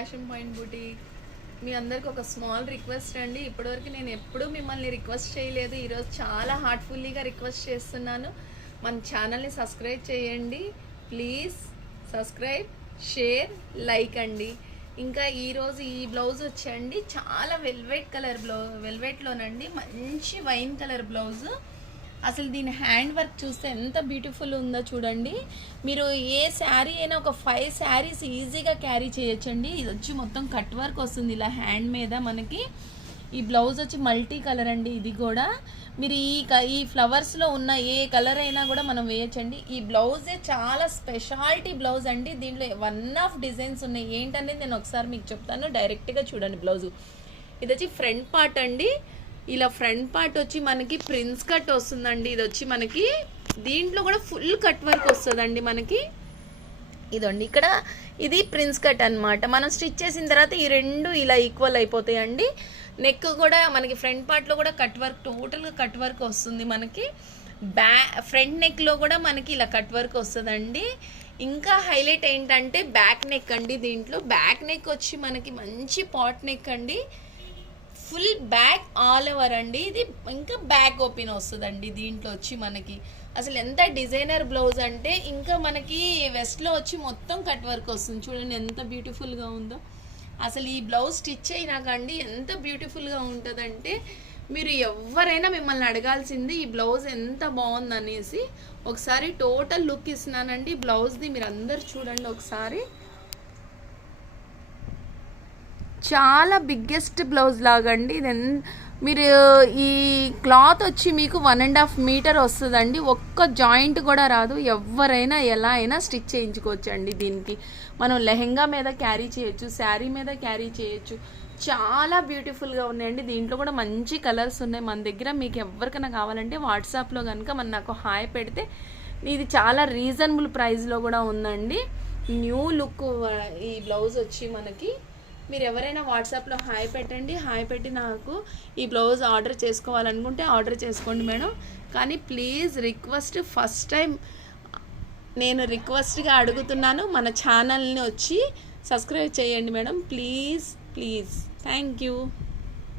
Fashion point boutique. మీ అందరికి ఒక small request అండి. ఇప్పటివరకు నేను ఎప్పుడూ మిమ్మల్ని రిక్వెస్ట్ చేయలేదు. ఈరోజు చాలా హార్ట్ఫుల్లీగా రిక్వెస్ట్ చేస్తున్నాను. మన ఛానల్ని సబ్స్క్రైబ్ చేయండి ప్లీజ్. సబ్స్క్రైబ్, షేర్, లైక్ అండి. ఇంకా ఈరోజు ఈ బ్లౌజ్ వచ్చండి చాలా వెల్వెట్లోనండి మంచి వైన్ కలర్ బ్లౌజు. అసలు దీని హ్యాండ్ వర్క్ చూస్తే ఎంత బ్యూటిఫుల్ ఉందో చూడండి. మీరు ఏ శారీ అయినా ఒక 5 శారీస్ ఈజీగా క్యారీ చేయొచ్చండి. ఇది వచ్చి మొత్తం కట్ వర్క్ వస్తుంది ఇలా హ్యాండ్ మీద మనకి. ఈ బ్లౌజ్ వచ్చి మల్టీ కలర్ అండి. ఇది కూడా మీరు ఈ ఫ్లవర్స్లో ఉన్న ఏ కలర్ అయినా కూడా మనం వేయచ్చండి. ఈ బ్లౌజే చాలా స్పెషాలిటీ బ్లౌజ్ అండి. దీంట్లో 1 ఆఫ్ డిజైన్స్ ఉన్నాయి. ఏంటనేది నేను ఒకసారి మీకు చెప్తాను, డైరెక్ట్గా చూడండి బ్లౌజు. ఇది వచ్చి ఫ్రంట్ పార్ట్ అండి. ఇలా ఫ్రంట్ పార్ట్ వచ్చి మనకి ప్రిన్స్ కట్ వస్తుందండి. ఇది వచ్చి మనకి దీంట్లో కూడా ఫుల్ కట్ వర్క్ వస్తుందండి మనకి. ఇదండి ఇక్కడ ఇది ప్రిన్స్ కట్ అనమాట. మనం స్టిచ్ చేసిన తర్వాత ఈ రెండు ఇలా ఈక్వల్ అయిపోతాయండి. నెక్ కూడా మనకి ఫ్రంట్ పార్ట్లో కూడా కట్ వర్క్, టోటల్గా కట్ వర్క్ వస్తుంది మనకి. ఫ్రంట్ నెక్లో కూడా మనకి ఇలా కట్ వర్క్ వస్తుందండి. ఇంకా హైలైట్ ఏంటంటే బ్యాక్ నెక్ అండి. దీంట్లో బ్యాక్ నెక్ వచ్చి మనకి మంచి పాట్ నెక్ అండి. ఫుల్ బ్యాక్ ఆల్ ఓవర్ అండి. ఇది ఇంకా బ్యాక్ ఓపెన్ వస్తుందండి దీంట్లో వచ్చి మనకి. అసలు ఎంత డిజైనర్ బ్లౌజ్ అంటే ఇంకా మనకి వెస్ట్లో వచ్చి మొత్తం కట్ వర్క్ వస్తుంది. చూడండి ఎంత బ్యూటిఫుల్గా ఉందో. అసలు ఈ బ్లౌజ్ స్టిచ్ అయినాకండి ఎంత బ్యూటిఫుల్గా ఉంటుందంటే మీరు ఎవరైనా మిమ్మల్ని అడగాల్సింది ఈ బ్లౌజ్ ఎంత బాగుందనేసి. ఒకసారి టోటల్ లుక్ ఇస్తున్నానండి బ్లౌజ్ది, మీరు అందరు చూడండి ఒకసారి. చాలా బిగ్గెస్ట్ బ్లౌజ్ లాగండి ఇది. మీరు ఈ క్లాత్ వచ్చి మీకు 1.5 మీటర్ వస్తుందండి. ఒక్క జాయింట్ కూడా రాదు. ఎవరైనా ఎలా అయినా స్టిచ్ చేయించుకోవచ్చండి. దీనికి మనం లెహెంగా మీద క్యారీ చేయొచ్చు, శారీ మీద క్యారీ చేయొచ్చు. చాలా బ్యూటిఫుల్గా ఉన్నాయండి. దీంట్లో కూడా మంచి కలర్స్ ఉన్నాయి మన దగ్గర. మీకు ఎవరికైనా కావాలంటే వాట్సాప్లో కనుక నాకు హాయ్ పెడితే ఇది చాలా రీజనబుల్ ప్రైస్లో కూడా ఉందండి. న్యూ లుక్ ఈ బ్లౌజ్ వచ్చి మనకి. మీరు ఎవరైనా వాట్సాప్లో హాయ్ పెట్టండి. హాయ్ పెట్టి నాకు ఈ బ్లౌజ్ ఆర్డర్ చేసుకోవాలనుకుంటే ఆర్డర్ చేసుకోండి మేడం. కానీ ప్లీజ్ రిక్వెస్ట్, ఫస్ట్ టైం నేను రిక్వెస్ట్గా అడుగుతున్నాను, మన ఛానల్ని వచ్చి సబ్స్క్రైబ్ చేయండి madam please please. Thank you.